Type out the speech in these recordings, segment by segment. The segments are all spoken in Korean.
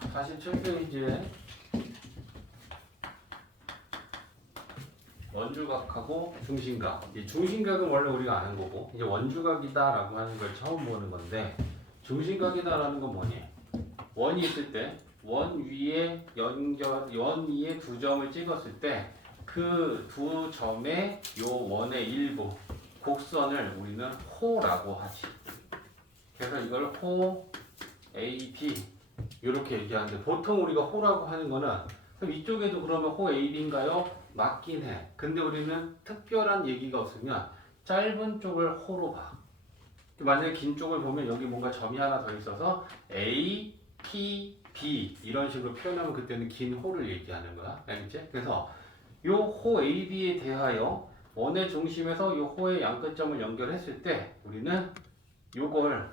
47페이지에 원주각하고 중심각. 이 중심각은 원래 우리가 아는 거고, 이제 원주각이다라고 하는 걸 처음 보는 건데, 중심각이다라는 건 뭐니? 원이 있을 때, 원 위에 두 점을 찍었을 때, 그 두 점의 요 원의 일부, 곡선을 우리는 호라고 하지. 그래서 이걸 호 AB 이렇게 얘기하는데, 보통 우리가 호라고 하는 거는, 그럼 이쪽에도 그러면 호 AB인가요? 맞긴 해. 근데 우리는 특별한 얘기가 없으면 짧은 쪽을 호로 봐. 만약에 긴 쪽을 보면 여기 뭔가 점이 하나 더 있어서 A, P, B 이런 식으로 표현하면 그때는 긴 호를 얘기하는 거야. 알겠지? 그래서 요 호 AB에 대하여 원의 중심에서 요 호의 양끝점을 연결했을 때 우리는 요걸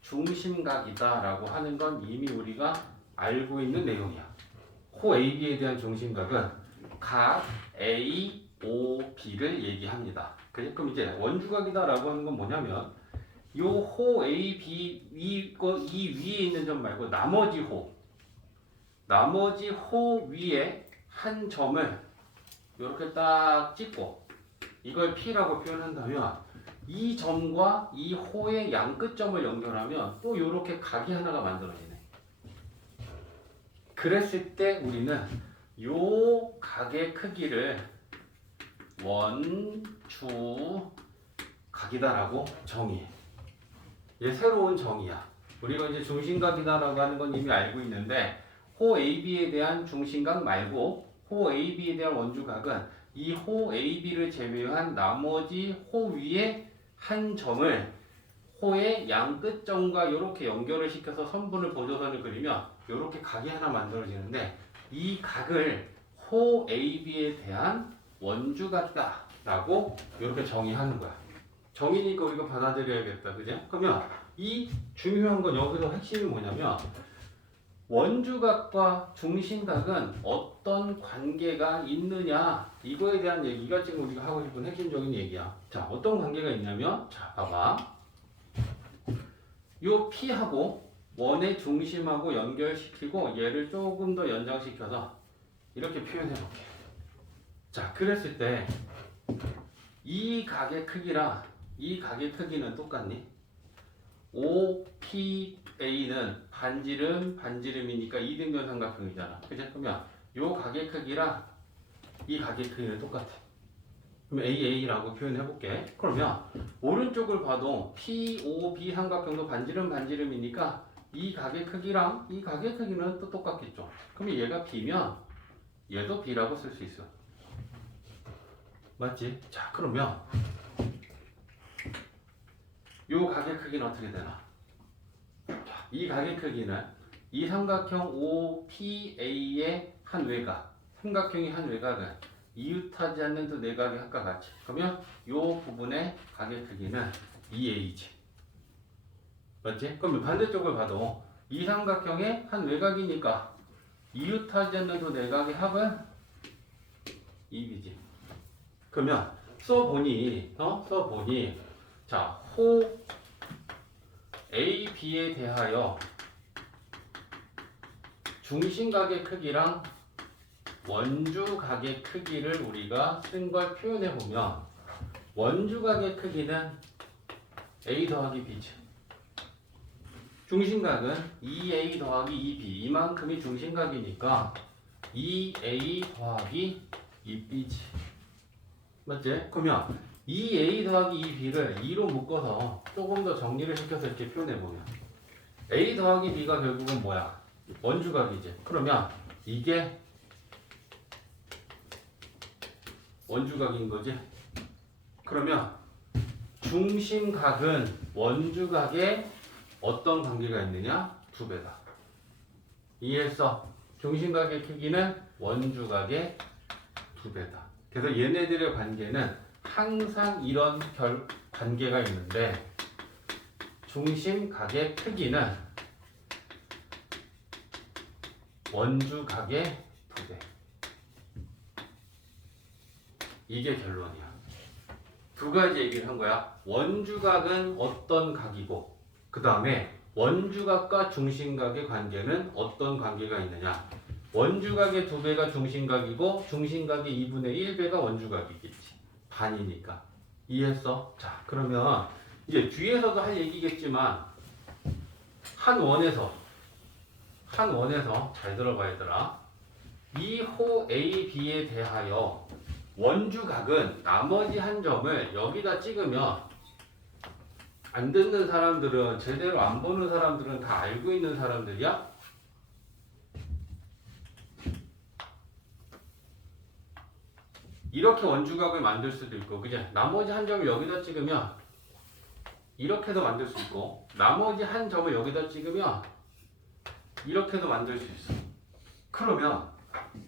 중심각이다라고 하는 건 이미 우리가 알고 있는 내용이야. 호 AB에 대한 중심각은 각 AOB를 얘기합니다. 그럼 이제 원주각이다라고 하는 건 뭐냐면 요 호 AB 이 위에 있는 점 말고 나머지 호 위에 한 점을 이렇게 딱 찍고 이걸 P라고 표현한다면 이 점과 이 호의 양끝점을 연결하면 또 이렇게 각이 하나가 만들어지네. 그랬을 때 우리는 요 각의 크기를 원주각이다라고 정의해. 얘 새로운 정의야. 우리가 이제 중심각이다라고 하는 건 이미 알고 있는데 호 AB에 대한 중심각 말고 호 AB에 대한 원주각은 이 호 AB를 제외한 나머지 호 위에 한 점을 호의 양끝점과 이렇게 연결을 시켜서 선분을 보조선을 그리면 이렇게 각이 하나 만들어지는데 이 각을 호 AB에 대한 원주각이다 라고 이렇게 정의하는 거야. 정의니까 우리가 받아들여야겠다. 그죠? 그러면 이 중요한 건 여기서 핵심이 뭐냐면 원주각과 중심각은 어떤 관계가 있느냐 이거에 대한 얘기가 지금 우리가 하고 싶은 핵심적인 얘기야. 자, 어떤 관계가 있냐면 자, 봐봐. 요 P하고 원의 중심하고 연결시키고 얘를 조금 더 연장시켜서 이렇게 표현해 볼게. 자, 그랬을 때 이 각의 크기랑 이 각의 크기는 똑같니? OPA는 반지름이니까 이등변 삼각형이잖아. 그죠? 그러면 요 각의 크기랑 이 각의 크기는 똑같아. 그럼 AA라고 표현해 볼게. 그러면 오른쪽을 봐도 POB 삼각형도 반지름이니까 이 각의 크기랑 이 각의 크기는 또 똑같겠죠. 그러면 얘가 B면 얘도 B라고 쓸 수 있어. 맞지? 자, 그러면 요 각의 크기는 어떻게 되나? 자, 이 각의 크기는 이 삼각형 OPA의 한 외곽, 삼각형의 한 외곽은 이웃하지 않는 두 내각의 합과 같이. 그러면 요 부분의 각의 크기는 2A지. 맞지? 그럼 반대쪽을 봐도 이 삼각형의 한 외곽이니까 이웃하지 않는 두 내각의 합은 2B지. 그러면 써보니 자, 호 AB에 대하여 중심각의 크기랑 원주각의 크기를 우리가 쓴 걸 표현해 보면 원주각의 크기는 A 더하기 B지. 중심각은 2A 더하기 2B 이만큼이 중심각이니까 2A 더하기 2B지. 맞지? 그러면 2A 더하기 2B를 2로 묶어서 조금 더 정리를 시켜서 이렇게 표현해보면 A 더하기 B가 결국은 뭐야? 원주각이지. 그러면 이게 원주각인 거지. 그러면 중심각은 원주각에 어떤 관계가 있느냐? 2배다. 이해했어? 중심각의 크기는 원주각의 2배다. 그래서 얘네들의 관계는 항상 이런 관계가 있는데 중심각의 크기는 원주각의 2배. 이게 결론이야. 두 가지 얘기를 한 거야. 원주각은 어떤 각이고 그 다음에 원주각과 중심각의 관계는 어떤 관계가 있느냐? 원주각의 2배가 중심각이고 중심각의 2분의 1배가 원주각이겠지. 반이니까. 이해했어? 자, 그러면 이제 뒤에서도 할 얘기겠지만 한 원에서 잘 들어봐 얘들아. 이 호 A, B에 대하여 원주각은 나머지 한 점을 여기다 찍으면 안 듣는 사람들은 제대로 안 보는 사람들은 다 알고 있는 사람들이야? 이렇게 원주각을 만들 수도 있고 그냥 나머지 한 점을 여기다 찍으면 이렇게도 만들 수 있고 나머지 한 점을 여기다 찍으면 이렇게도 만들 수 있어. 그러면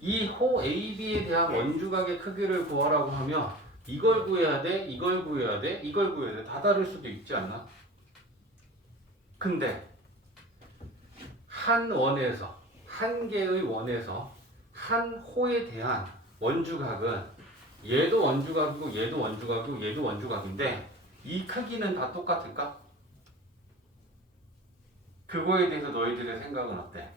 이 호 AB에 대한 원주각의 크기를 구하라고 하면 이걸 구해야 돼, 이걸 구해야 돼, 이걸 구해야 돼. 다 다를 수도 있지 않나? 근데 한 원에서 한 개의 원에서 한 호에 대한 원주각은 얘도 원주각이고 얘도 원주각이고 얘도 원주각인데 이 크기는 다 똑같을까? 그거에 대해서 너희들의 생각은 어때?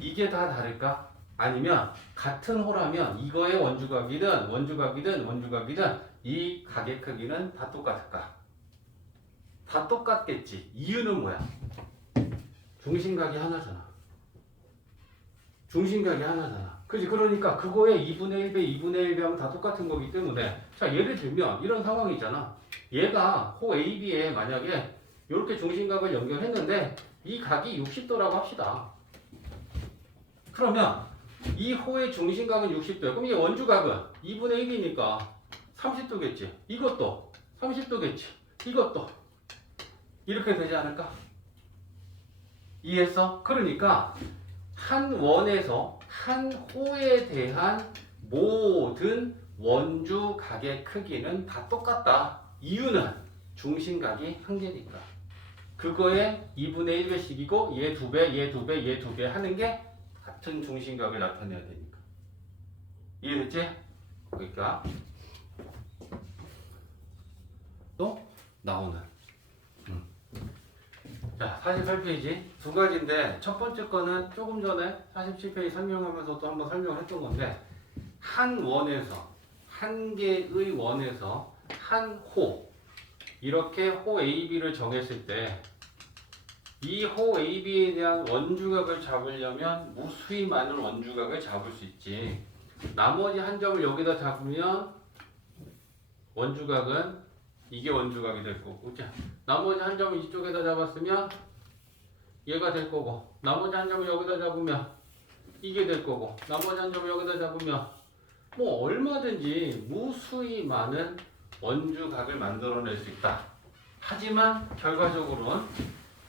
이게 다 다를까? 아니면 같은 호라면 이거의 원주각이든 이 각의 크기는 다 똑같을까? 다 똑같겠지. 이유는 뭐야? 중심각이 하나잖아. 그지? 그러니까 그거의 2분의 1배, 2분의 1배 하면 다 똑같은 거기 때문에 자, 예를 들면 이런 상황이잖아. 얘가 호 AB에 만약에 이렇게 중심각을 연결했는데 이 각이 60도라고 합시다. 그러면 이 호의 중심각은 60도야. 그럼 이 원주각은 2분의 1이니까 30도겠지. 이것도 30도겠지. 이것도 이렇게 되지 않을까? 이해했어? 그러니까 한 원에서 한 호에 대한 모든 원주각의 크기는 다 똑같다. 이유는 중심각이 한 개니까. 그거에 2분의 1배씩이고 얘 2배, 얘 2배, 얘 2배 하는 게 같은 중심각을 나타내야 되니까. 이해됐지? 그러니까 또 나오는 자, 48페이지 두 가지인데 첫 번째 거는 조금 전에 47페이지 설명하면서 또 한번 설명을 했던 건데 한 원에서 한 개의 원에서 한 호 이렇게 호 AB를 정했을 때 이 호 AB에 대한 원주각을 잡으려면 무수히 많은 원주각을 잡을 수 있지. 나머지 한 점을 여기다 잡으면 원주각은 이게 원주각이 될 거고, 자, 나머지 한 점을 이쪽에다 잡았으면 얘가 될 거고, 나머지 한 점을 여기다 잡으면 이게 될 거고, 나머지 한 점을 여기다 잡으면 뭐 얼마든지 무수히 많은 원주각을 만들어낼 수 있다. 하지만 결과적으로는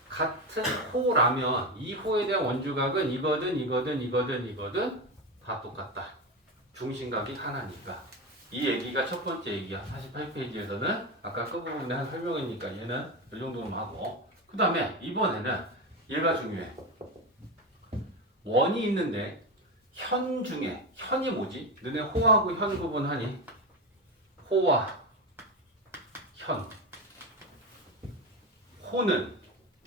같은 호라면 이 호에 대한 원주각은 이거든 다 똑같다. 중심각이 하나니까. 이 얘기가 첫 번째 얘기야. 48페이지에서는 아까 끝부분에 한 설명이니까 얘는 이 정도만 하고 그 다음에 이번에는 얘가 중요해. 원이 있는데 현 중에 현이 뭐지? 너네 호하고 현 구분하니? 호와 현. 호는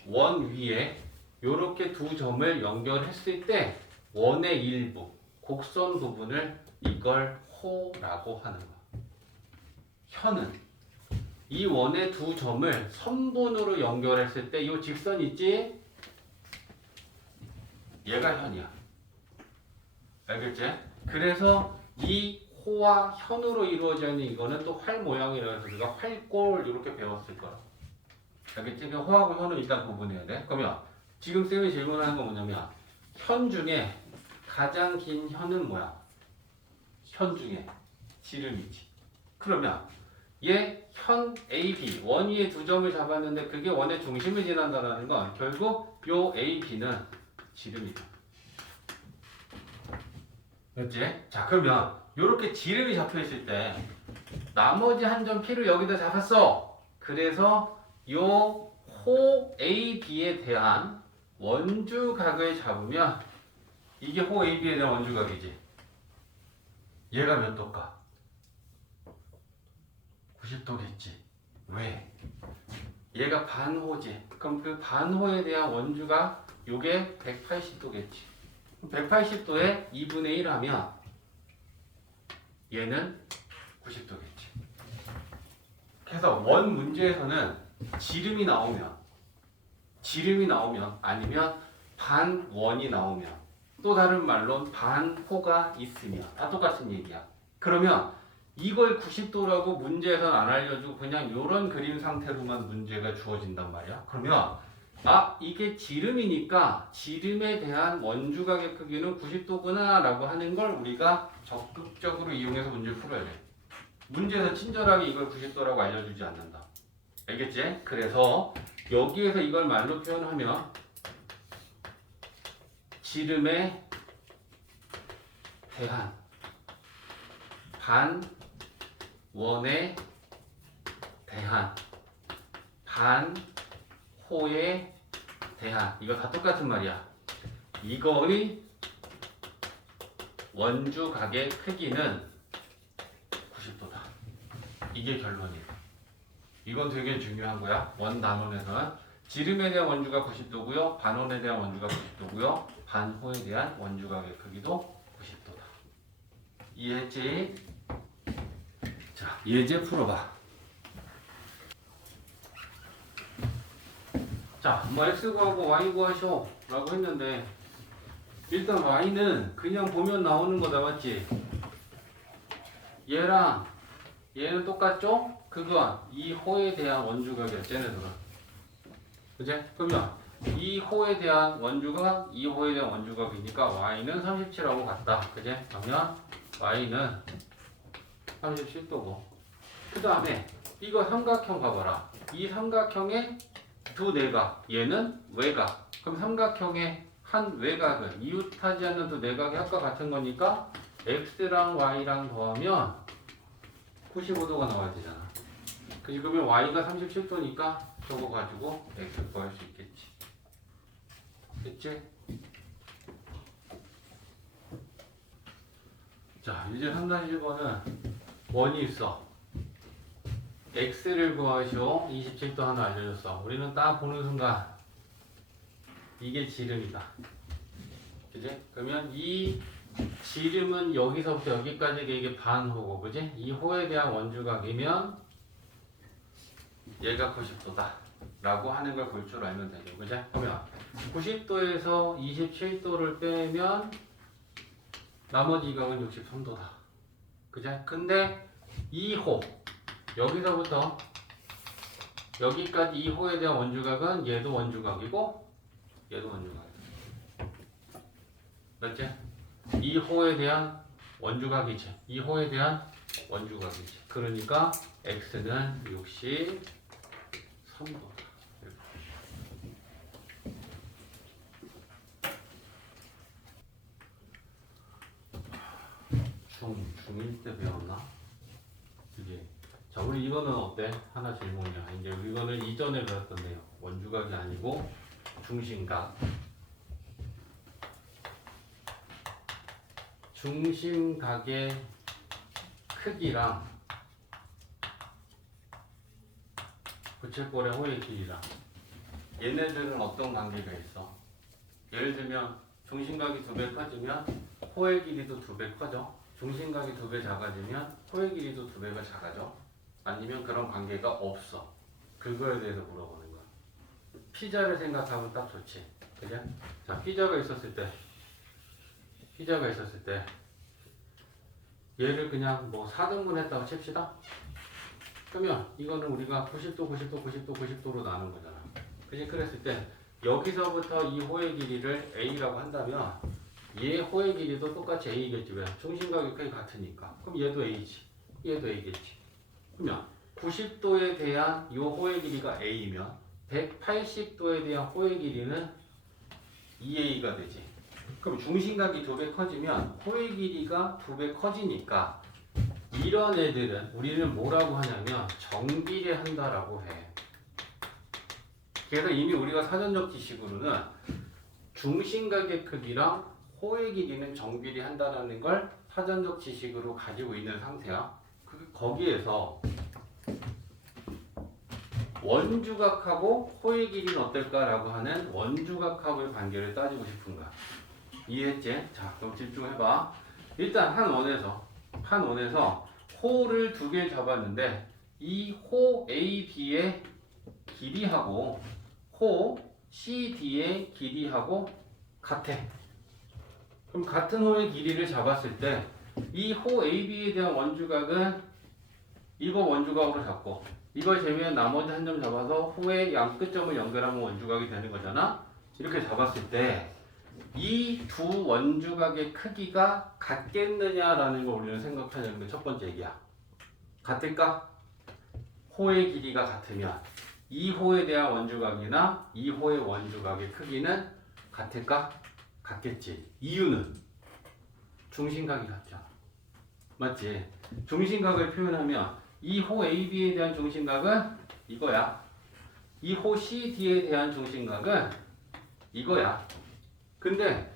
원 위에 이렇게 두 점을 연결했을 때 원의 일부, 곡선 부분을 이걸 호라고 하는 거야. 현은 이 원의 두 점을 선분으로 연결했을 때 이 직선 있지? 얘가 현이야. 알겠지? 그래서 이 호와 현으로 이루어져 있는 이거는 또 활 모양이라고 해서 우리가 활골 이렇게 배웠을 거야. 알겠지? 그러니까 호하고 현은 일단 구분해야 돼. 그러면 지금 쌤이 질문하는 건 뭐냐면 현 중에 가장 긴 현은 뭐야? 현 중에 지름이지. 그러면 얘 현 AB 원 위에 두 점을 잡았는데 그게 원의 중심을 지난다는 건 결국 요 AB는 지름이다. 그렇지? 자, 그러면 이렇게 지름이 잡혀 있을 때 나머지 한 점 P를 여기다 잡았어. 그래서 요 호 AB에 대한 원주각을 잡으면 이게 호 AB에 대한 원주각이지. 얘가 몇 도일까? 90도겠지. 왜? 얘가 반호지. 그럼 그 반호에 대한 원주가 요게 180도겠지. 180도에 2분의 1 하면 얘는 90도겠지. 그래서 원 문제에서는 지름이 나오면 아니면 반원이 나오면 또 다른 말로 반호가 있으면 다 똑같은 얘기야. 그러면 이걸 90도라고 문제에서는 안 알려주고 그냥 이런 그림 상태로만 문제가 주어진단 말이야. 그러면 이게 지름이니까 지름에 대한 원주각의 크기는 90도구나 라고 하는 걸 우리가 적극적으로 이용해서 문제를 풀어야 돼. 문제에서 친절하게 이걸 90도라고 알려주지 않는다. 알겠지? 그래서 여기에서 이걸 말로 표현하면 지름에 대한 반원에 대한 반호에 대한 이거 다 똑같은 말이야. 이거의 원주각의 크기는 90도다. 이게 결론이야. 이건 되게 중요한 거야. 원단원에서는 지름에 대한 원주가 90도고요. 반원에 대한 원주가 90도고요. 반호에 대한 원주각의 크기도 90도다. 이해했지? 자, 예제 풀어봐. 자, 뭐 x 구하고 y 구하쇼 라고 했는데 일단 y는 그냥 보면 나오는 거다, 맞지? 얘랑 얘는 똑같죠? 그거 이 호에 대한 원주각이야, 쟤네들은. 그치? 그러면 이 호에 대한 원주각, 이 호에 대한 원주각이니까 y는 37하고 같다. 그치? 그러면 y는 37도고. 그 다음에 이거 삼각형 봐봐라. 이 삼각형의 두 내각, 얘는 외각. 그럼 삼각형의 한 외각은 이웃하지 않는 두 내각이 아까 같은 거니까 x랑 y랑 더하면 95도가 나와야 되잖아. 그러면 y가 37도니까 저거 가지고 x 구할 수 있겠지. 됐지? 자, 이제 3-1번은 원이 있어. x를 구하시오. 27도 하나 알려줬어. 우리는 딱 보는 순간 이게 지름이다. 그지? 그러면 이 지름은 여기서부터 여기까지가 이게 반호고, 그지? 이 호에 대한 원주각이면 얘가 90도다 라고 하는 걸 볼 줄 알면 되죠. 그지? 그러면 90도에서 27도를 빼면 나머지 각은 63도다. 그지? 근데 이 호, 여기서부터 여기까지 이 호에 대한 원주각은 얘도 원주각이고 얘도 원주각이다. 맞지? 이 호에 대한 원주각이지. 이 호에 대한 원주각이지. 그러니까 x는 63도다. 중1 때 배웠나? 이게. 자, 우리 이거는 어때? 하나 질문이야. 이제 이거는 이전에 배웠던데요. 원주각이 아니고 중심각. 중심각의 크기랑 부채꼴의 호의 길이랑 얘네들은 어떤 관계가 있어? 예를 들면 중심각이 2배 커지면 호의 길이도 2배 커져. 중심각이 2배 작아지면 호의 길이도 2배가 작아져. 아니면 그런 관계가 없어. 그거에 대해서 물어보는 거야. 피자를 생각하면 딱 좋지. 그죠? 자, 피자가 있었을 때 얘를 그냥 뭐 4등분 했다고 칩시다. 그러면 이거는 우리가 90도로 나눈 거잖아. 그지? 그랬을 때 여기서부터 이 호의 길이를 A라고 한다면 얘 호의 길이도 똑같이 A겠지. 왜? 중심각이 크게 같으니까. 그럼 얘도 A지. 얘도 A겠지. 그러면 90도에 대한 이 호의 길이가 A면 180도에 대한 호의 길이는 2A가 되지. 그럼 중심각이 2배 커지면 호의 길이가 2배 커지니까 이런 애들은 우리는 뭐라고 하냐면 정비례한다라고 해. 그래서 이미 우리가 사전적 지식으로는 중심각의 크기랑 호의 길이는 정비례한다라는 걸 사전적 지식으로 가지고 있는 상태야. 거기에서 원주각하고 호의 길이는 어떨까라고 하는 원주각하고의 관계를 따지고 싶은 거야. 이해했지? 자, 그럼 집중해봐. 일단 한 원에서 호를 두 개를 잡았는데 이 호 A, B의 길이하고 호 C, D의 길이하고 같아. 그럼 같은 호의 길이를 잡았을 때 이 호 A, B에 대한 원주각은 이거 원주각으로 잡고 이걸 제외한 나머지 한 점 잡아서 호의 양 끝점을 연결하면 원주각이 되는 거잖아. 이렇게 잡았을 때 이 두 원주각의 크기가 같겠느냐라는 걸 우리는 생각하는 게 첫 번째 얘기야. 같을까? 호의 길이가 같으면 이 호에 대한 원주각이나 이 호의 원주각의 크기는 같을까? 같겠지. 이유는 중심각이 같잖아. 맞지? 중심각을 표현하면 이 호 AB에 대한 중심각은 이거야. 이 호 CD에 대한 중심각은 이거야. 근데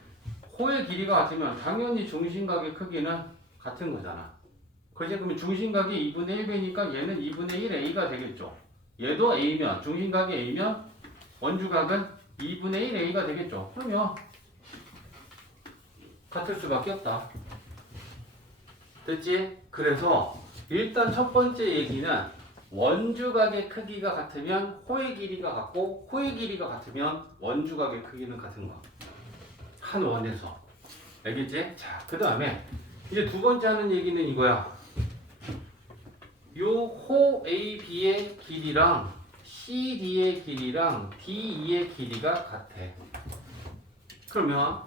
호의 길이가 같으면 당연히 중심각의 크기는 같은 거잖아. 그렇지? 그러면 중심각이 2분의 1배니까 얘는 2분의 1 A가 되겠죠. 얘도 A면 중심각이 A면 원주각은 2분의 1 A가 되겠죠. 그러면 같을 수밖에 없다. 됐지? 그래서 일단 첫 번째 얘기는 원주각의 크기가 같으면 호의 길이가 같고 호의 길이가 같으면 원주각의 크기는 같은 거. 한 원에서. 알겠지? 자, 그 다음에 이제 두 번째 하는 얘기는 이거야. 요 호 AB의 길이랑 CD의 길이랑 DE의 길이가 같아. 그러면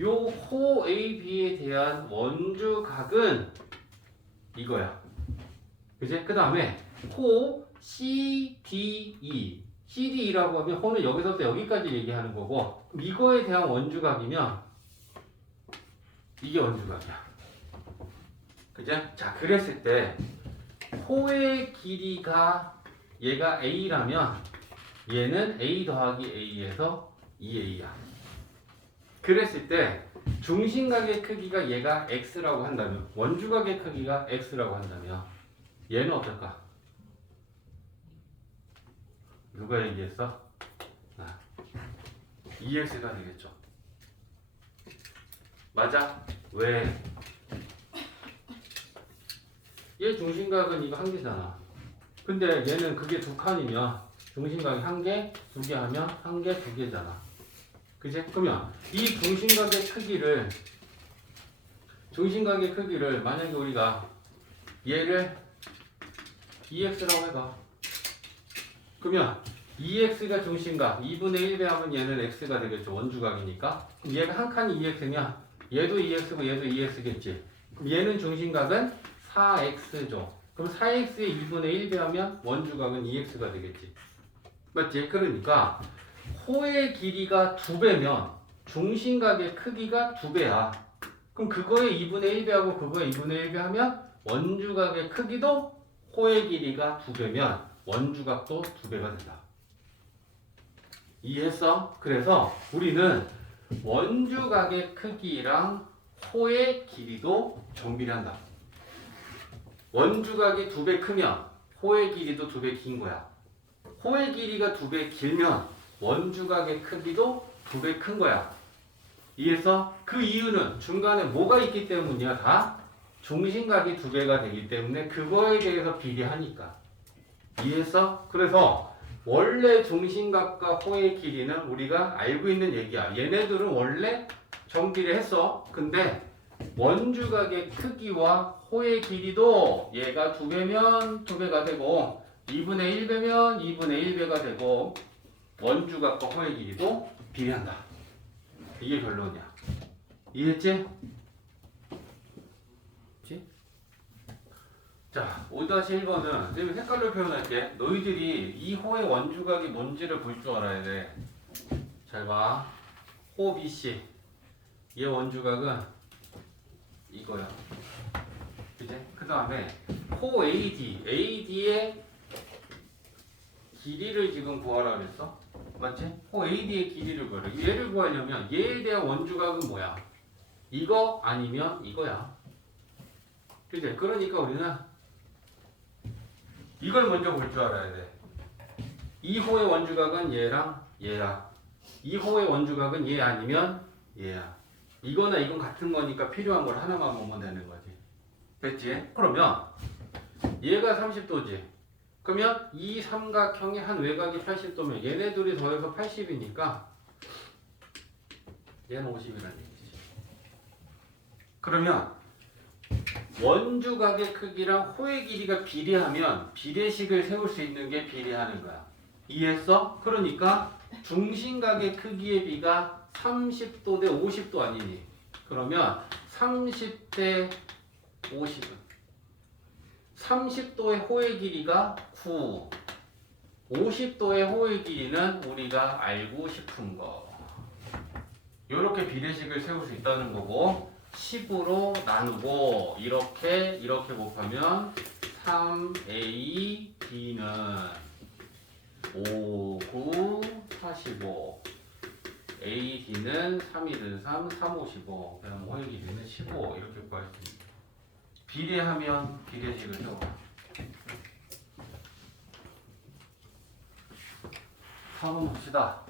요 호 AB에 대한 원주각은 이거야. 그치? 그 다음에 호 CDE CDE라고 하면 호는 여기서부터 여기까지 얘기하는 거고 이거에 대한 원주각이면 이게 원주각이야. 그치? 자, 그랬을 때 호의 길이가 얘가 A라면 얘는 A 더하기 A에서 2A야. 그랬을 때 중심각의 크기가 얘가 X라고 한다면 원주각의 크기가 X라고 한다면 얘는 어떨까? 누가 얘기했어? 2X가 되겠죠. 맞아? 왜? 얘 중심각은 이거 한 개잖아. 근데 얘는 그게 두 칸이면 중심각이 한 개, 두 개 하면 한 개, 두 개잖아. 그치? 그러면 이 중심각의 크기를 만약에 우리가 얘를 2x라고 해봐. 그러면 2x가 중심각, 2분의 1배 하면 얘는 x가 되겠죠. 원주각이니까. 그럼 얘가 한 칸이 2x면 얘도 2x고 얘도 2x겠지. 그럼 얘는 중심각은 4x죠. 그럼 4x의 2분의 1배 하면 원주각은 2x가 되겠지. 맞지? 그러니까 호의 길이가 2배면 중심각의 크기가 2배야. 그럼 그거의 2분의 1배하고 그거의 2분의 1배 하면 원주각의 크기도 호의 길이가 2배면 원주각도 2배가 된다. 이해했어? 그래서 우리는 원주각의 크기랑 호의 길이도 정비를 한다. 원주각이 2배 크면 호의 길이도 2배 긴 거야. 호의 길이가 2배 길면 원주각의 크기도 2배 큰 거야. 이해했어? 그 이유는 중간에 뭐가 있기 때문이야? 다 중심각이 2배가 되기 때문에 그거에 대해서 비례하니까. 이해했어? 그래서 원래 중심각과 호의 길이는 우리가 알고 있는 얘기야. 얘네들은 원래 정비를 했어. 근데 원주각의 크기와 호의 길이도 얘가 2배면 2배가 되고 2분의 1배면 2분의 1배가 되고 원주각과 호의 길이도 비례한다. 이게 결론이야. 이해했지? 자, 5-1번은 지금 색깔로 표현할게. 너희들이 이 호의 원주각이 뭔지를 볼 줄 알아야 돼. 잘 봐. 호 BC. 얘 원주각은 이거야. 그치? 그 다음에 호 AD. AD의 길이를 지금 구하라 그랬어. 맞지? 호 AD의 길이를 구하라. 얘를 구하려면 얘에 대한 원주각은 뭐야? 이거 아니면 이거야. 그치? 그러니까 우리는 이걸 먼저 볼 줄 알아야 돼. 2호의 원주각은 얘랑 얘야. 2호의 원주각은 얘 아니면 얘야. 이거나 이건 같은 거니까 필요한 걸 하나만 보면 되는 거지. 됐지? 그러면 얘가 30도지. 그러면 이 삼각형의 한 외곽이 80도면 얘네 둘이 더해서 80이니까 얘는 50이라는 얘기지. 그러면 원주각의 크기랑 호의 길이가 비례하면 비례식을 세울 수 있는 게 비례하는 거야. 이해했어? 그러니까 중심각의 크기의 비가 30도 대 50도 아니니? 그러면 30대 50은 30도의 호의 길이가 9, 50도의 호의 길이는 우리가 알고 싶은 거. 이렇게 비례식을 세울 수 있다는 거고 10으로 나누고 이렇게 곱하면 3AB는 5, 9, 45 AD는 3이든 3, 3, 55 그다음 호의 길이는 15 이렇게 구할 수 있습니다. 비례하면 비례식을 세워 4번 봅시다.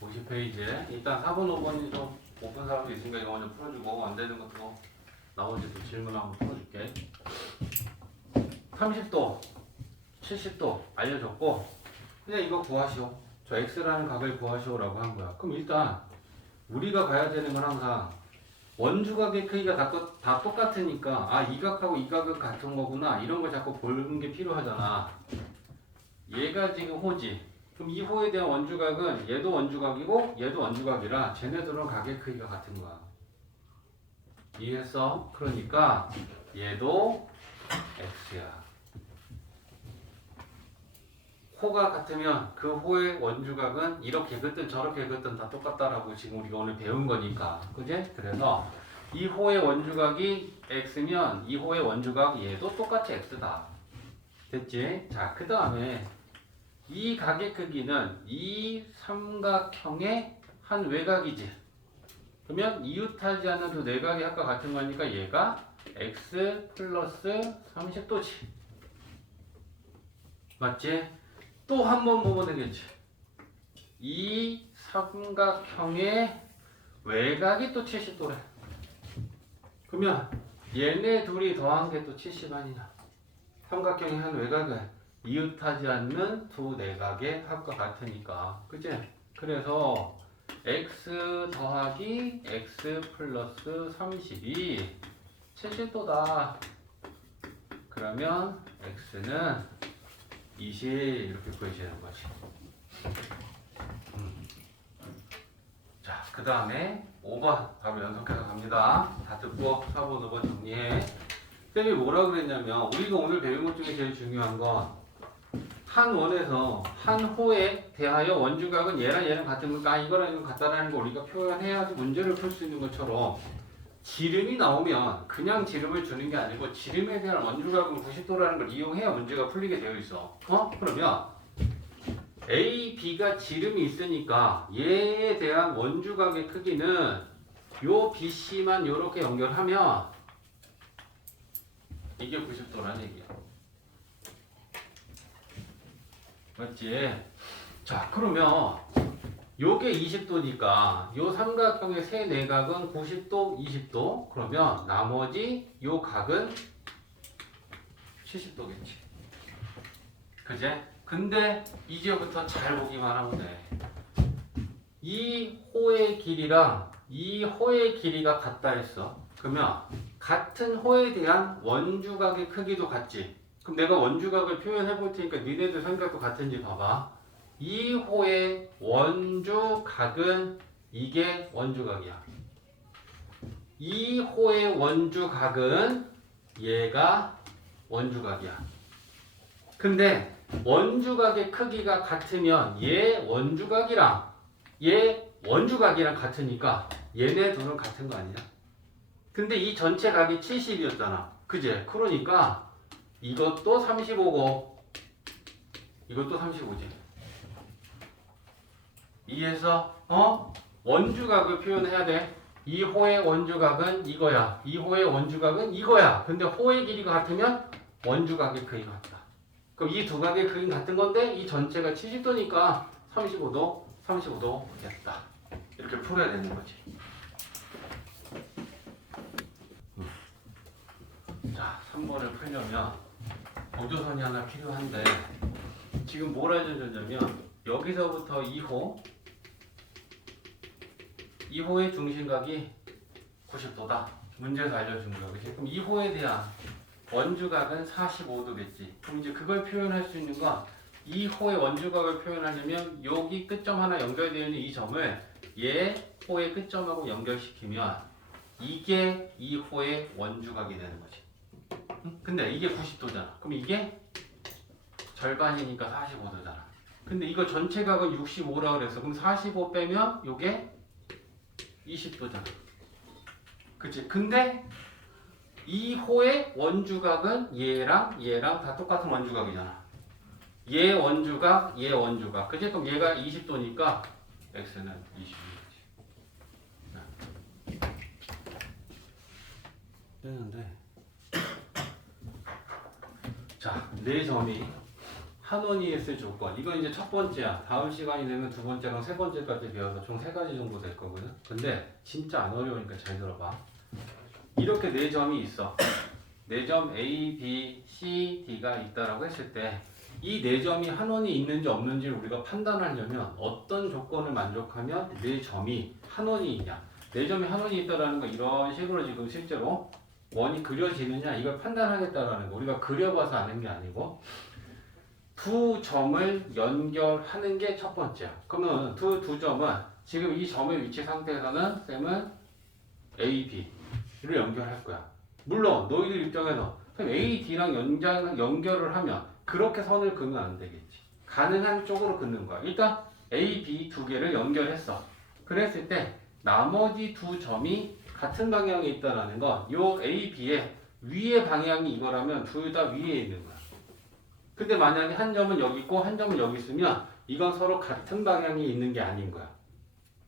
50페이지에 일단 4번, 5번이 좀 못 푼 사람도 있으니까 이거 먼저 풀어주고 안 되는 것도 나머지 또 질문 한번 풀어줄게. 30도, 70도 알려줬고 그냥 이거 구하시오. 저 X라는 각을 구하시오라고 한 거야. 그럼 일단 우리가 봐야 되는 건 항상 원주각의 크기가 다 똑같으니까 아, 이 각하고 이 각은 같은 거구나 이런 걸 자꾸 보는 게 필요하잖아. 얘가 지금 호지. 그럼 이 호에 대한 원주각은 얘도 원주각이고 얘도 원주각이라 쟤네들은 각의 크기가 같은 거야. 이해했어? 그러니까 얘도 X야. 호가 같으면 그 호의 원주각은 이렇게 긋든 저렇게 긋든 다 똑같다라고 지금 우리가 오늘 배운 거니까. 그지? 그래서 이 호의 원주각이 X면 이 호의 원주각 얘도 똑같이 X다. 됐지? 자, 그 다음에 이 각의 크기는 이 삼각형의 한 외곽이지. 그러면 이웃하지 않는 두 내각이 아까 같은 거니까 얘가 x 플러스 30도지. 맞지? 또 한 번 보면 되겠지. 이 삼각형의 외곽이 또 70도래. 그러면 얘네 둘이 더한 게 또 70 아니냐. 삼각형의 한 외곽은 이웃하지 않는 두 내각의 합과 같으니까. 그치? 그래서 x 더하기 x 플러스 30이 70도다. 그러면 x는 20 이렇게 구해지는 거지. 자, 그 다음에 5번 답을 연속해서 갑니다. 다 듣고 4번, 5번 정리해. 쌤이 뭐라 그랬냐면 우리가 오늘 배운 것 중에 제일 중요한 건 한 원에서 한 호에 대하여 원주각은 얘랑 얘랑 같은 걸까 이거랑 이거 같다라는 거 우리가 표현해야지 문제를 풀 수 있는 것처럼 지름이 나오면 그냥 지름을 주는 게 아니고 지름에 대한 원주각은 90도라는 걸 이용해야 문제가 풀리게 되어 있어. 그러면 A, B가 지름이 있으니까 얘에 대한 원주각의 크기는 요 BC만 요렇게 연결하면 이게 90도라는 얘기야. 맞지? 자, 그러면 요게 20도니까 요 삼각형의 세 내각은 90도, 20도. 그러면 나머지 요 각은 70도겠지. 그제? 근데 이제부터 잘 보기만 하면 돼. 이 호의 길이랑 이 호의 길이가 같다 했어. 그러면 같은 호에 대한 원주각의 크기도 같지. 그럼 내가 원주각을 표현해 볼 테니까 니네들 삼각도 같은지 봐봐. 이 호의 원주각은 이게 원주각이야. 이 호의 원주각은 얘가 원주각이야. 근데 원주각의 크기가 같으면 얘 원주각이랑 얘 원주각이랑 같으니까 얘네 둘은 같은 거 아니야? 근데 이 전체 각이 70이었잖아. 그제? 그러니까 이것도 35고 이것도 35지. 이해해서 원주각을 표현해야 돼. 이 호의 원주각은 이거야. 이 호의 원주각은 이거야. 근데 호의 길이가 같으면 원주각의 크기가 같다. 그럼 이 두 각의 크기는 같은 건데 이 전체가 70도니까 35도, 35도겠다. 이렇게 풀어야 되는 거지. 자, 3번을 풀려면 보조선이 하나 필요한데 지금 뭘 알려줬냐면 여기서부터 2호의 중심각이 90도다. 문제에서 알려준 거야. 그치? 그럼 2호에 대한 원주각은 45도겠지. 그럼 이제 그걸 표현할 수 있는 건 2호의 원주각을 표현하려면 여기 끝점 하나 연결되어 있는 이 점을 얘 호의 끝점하고 연결시키면 이게 2호의 원주각이 되는 거지. 근데 이게 90도잖아. 그럼 이게 절반이니까 45도잖아. 근데 이거 전체 각은 65라고 그랬어. 그럼 45 빼면 요게 20도잖아. 그치? 근데 2호의 원주각은 얘랑 다 똑같은 원주각이잖아. 얘 원주각, 얘 원주각. 그치? 그럼 얘가 20도니까 x는 20이지. 되는데 자, 네 점이 한원이었을 조건. 이건 이제 첫 번째야. 다음 시간이 되면 두 번째랑 세 번째까지 배워서 총 세 가지 정도 될 거거든. 근데 진짜 안 어려우니까 잘 들어봐. 이렇게 네 점이 있어. 네 점 A, B, C, D가 있다라고 했을 때 이 네 점이 한원이 있는지 없는지를 우리가 판단하려면 어떤 조건을 만족하면 네 점이 한원이 있냐. 네 점이 한원이 있다라는 거 이런 식으로 지금 실제로 원이 그려지느냐 이걸 판단하겠다라는 거. 우리가 그려봐서 아는 게 아니고 두 점을 연결하는 게 첫 번째야. 그러면 두 점은 지금 이 점의 위치 상태에서는 쌤은 A, B를 연결할 거야. 물론 너희들 입장에서 A, D랑 연결을 하면 그렇게 선을 그으면 안 되겠지. 가능한 쪽으로 긋는 거야. 일단 A, B 두 개를 연결했어. 그랬을 때 나머지 두 점이 같은 방향에 있다라는 건 요 A, B의 위의 방향이 이거라면 둘 다 위에 있는 거야. 근데 만약에 한 점은 여기 있고 한 점은 여기 있으면 이건 서로 같은 방향이 있는 게 아닌 거야.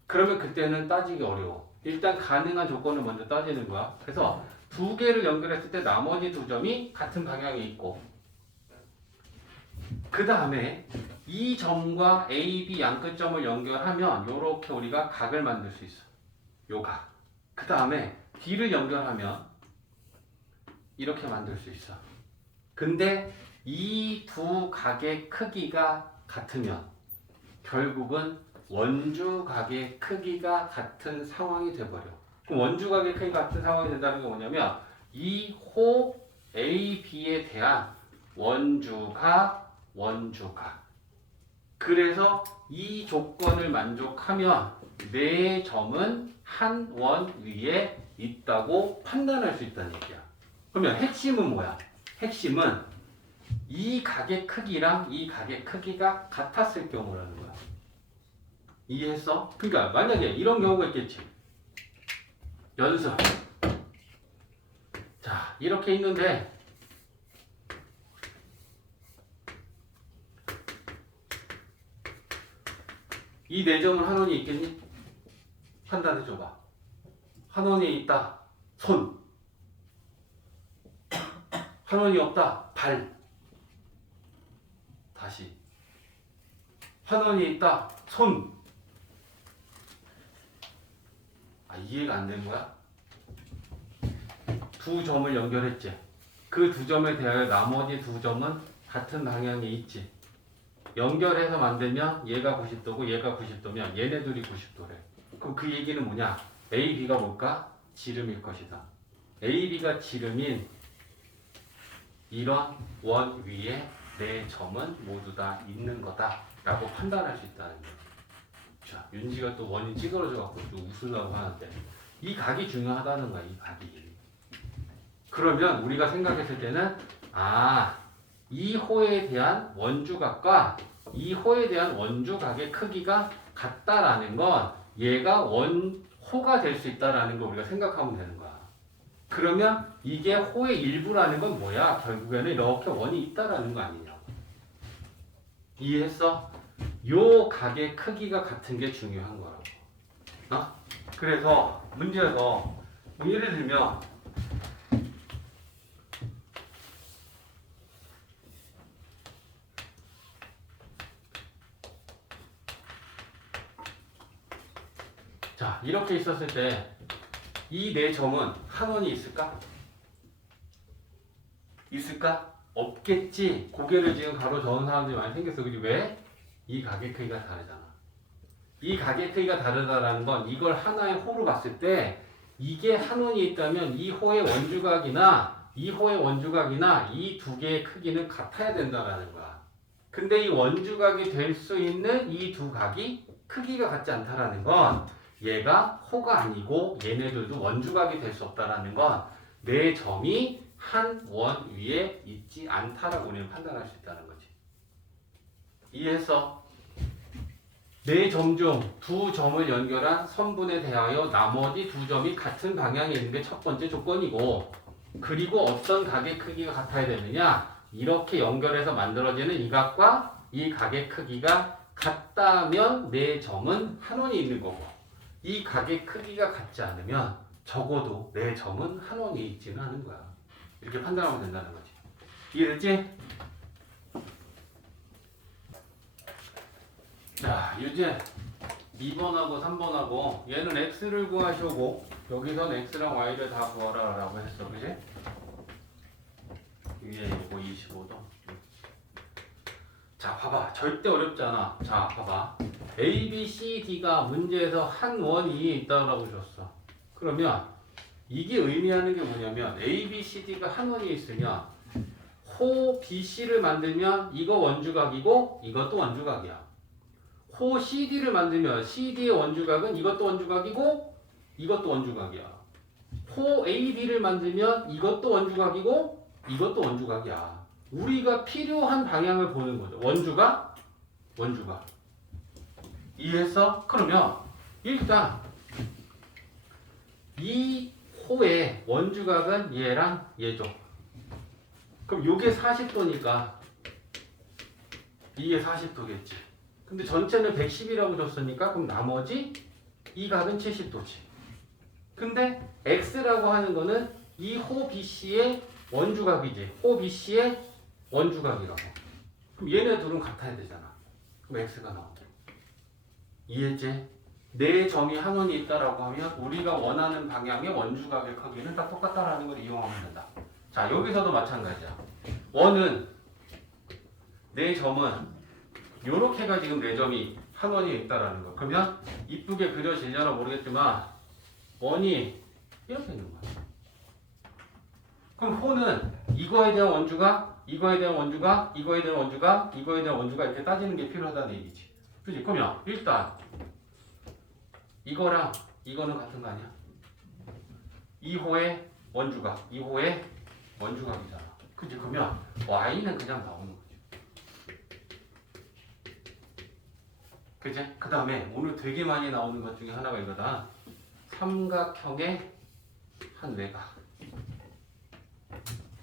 그러면 그때는 따지기 어려워. 일단 가능한 조건을 먼저 따지는 거야. 그래서 두 개를 연결했을 때 나머지 두 점이 같은 방향에 있고 그 다음에 이 점과 A, B 양 끝점을 연결하면 요렇게 우리가 각을 만들 수 있어. 요 각. 그 다음에 D를 연결하면 이렇게 만들 수 있어. 근데 이 두 각의 크기가 같으면 결국은 원주각의 크기가 같은 상황이 돼버려. 그럼 원주각의 크기가 같은 상황이 된다는 게 뭐냐면 이 호 A, B에 대한 원주각. 그래서 이 조건을 만족하면 네 점은 한 원 위에 있다고 판단할 수 있다는 얘기야. 그러면 핵심은 뭐야? 핵심은 이 각의 크기랑 이 각의 크기가 같았을 경우라는 거야. 이해했어? 그러니까 만약에 이런 경우가 있겠지. 연습. 자, 이렇게 있는데 이 네 점은 한원이 있겠니? 판단해줘봐. 한원이 있다. 손. 한원이 없다. 발. 다시. 한원이 있다. 손. 아, 이해가 안 된 거야? 두 점을 연결했지. 그 두 점에 대하여 나머지 두 점은 같은 방향에 있지. 연결해서 만들면 얘가 90도고 얘가 90도면 얘네 둘이 90도래. 그럼 그 얘기는 뭐냐? A, B가 뭘까? 지름일 것이다. A, B가 지름인 이런 원 위에 네 점은 모두 다 있는 거다 라고 판단할 수 있다는 거예요. 자, 윤지가 또 원이 찌그러져 갖고 또 웃으려고 하는데 이 각이 중요하다는 거야. 이 각이. 그러면 우리가 생각했을 때는 이 호에 대한 원주각과 이 호에 대한 원주각의 크기가 같다라는 건 얘가 원호가 될 수 있다라는 걸 우리가 생각하면 되는 거야. 그러면 이게 호의 일부라는 건 뭐야? 결국에는 이렇게 원이 있다라는 거 아니냐고. 이해했어? 요 각의 크기가 같은 게 중요한 거라고. 그래서 문제에서 예를 들면 자, 이렇게 있었을 때 이 네 점은 한원이 있을까? 있을까? 없겠지. 고개를 지금 가로 저은 사람들이 많이 생겼어. 그지? 왜? 이 가게 크기가 다르잖아. 이 가게 크기가 다르다라는 건 이걸 하나의 호로 봤을 때 이게 한원이 있다면 이 호의 원주각이나 이 호의 원주각이나 이 두 개의 크기는 같아야 된다라는 거야. 근데 이 원주각이 될 수 있는 이 두 각이 크기가 같지 않다라는 건 얘가 호가 아니고 얘네들도 원주각이 될 수 없다라는 건 내 점이 한 원 위에 있지 않다라고 우리는 판단할 수 있다는 거지. 이해했어? 네 점 중 두 점을 연결한 선분에 대하여 나머지 두 점이 같은 방향에 있는 게 첫 번째 조건이고, 그리고 어떤 각의 크기가 같아야 되느냐? 이렇게 연결해서 만들어지는 이 각과 이 각의 크기가 같다면 네 점은 한원이 있는 거고, 이 각의 크기가 같지 않으면 적어도 네 점은 한원이 있지는 않은 거야. 이렇게 판단하면 된다는 거지. 이해됐지? 자, 이제 2번하고 3번하고 얘는 x를 구하시고 여기선 x랑 y를 다 구하라 라고 했어. 그지? 위에 이거 25도. 자, 봐봐. 절대 어렵지 않아. 자, 봐봐. A, B, C, D가 문제에서 한 원이 있다고 줬어. 그러면 이게 의미하는 게 뭐냐면 A, B, C, D가 한 원이 있으면 호 B, C를 만들면 이거 원주각이고 이것도 원주각이야. 호 CD를 만들면 CD의 원주각은 이것도 원주각이고 이것도 원주각이야. 호 AB를 만들면 이것도 원주각이고 이것도 원주각이야. 우리가 필요한 방향을 보는 거죠. 원주각, 원주각. 이해했어? 그러면 일단 이 호의 원주각은 얘랑 얘죠. 그럼 요게 40도니까 이게 40도겠지. 근데 전체는 110이라고 줬으니까 그럼 나머지 이 각은 70도지. 근데 x라고 하는 거는 이 호 BC의 원주각이지. 호 BC의 원주각이라고. 그럼 얘네 둘은 같아야 되잖아. 그럼 x가 나온다. 이해했지? 네 점이 한원이 있다라고 하면 우리가 원하는 방향의 원주각의 크기는 다 똑같다라는 걸 이용하면 된다. 자, 여기서도 마찬가지야. 원은 네 점은 요렇게가 지금 네 점이 한 원이 있다라는 거. 그러면 이쁘게 그려지려나 모르겠지만 원이 이렇게 있는 거야. 그럼 호는 이거에 대한 원주각, 이거에 대한 원주각, 이거에 대한 원주각, 이거에 대한 원주각 이렇게 따지는 게 필요하다는 얘기지. 그지? 그러면 일단 이거랑 이거는 같은 거 아니야? 2호의 원주각, 2호의 원주각이잖아. 그지? 그러면 y는 그냥 나오는 거지. 그지? 그 다음에 오늘 되게 많이 나오는 것 중에 하나가 이거다. 삼각형의 한 외곽.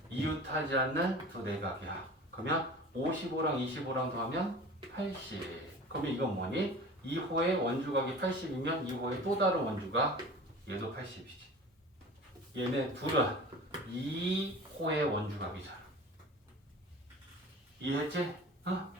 이웃하지 않는 두 내각이야. 그러면 55랑 25랑 더하면 80. 그러면 이건 뭐니? 2호의 원주각이 80이면 2호의 또 다른 원주각 얘도 80이지. 얘네 둘은 2호의 원주각이잖아. 이해했지? 어?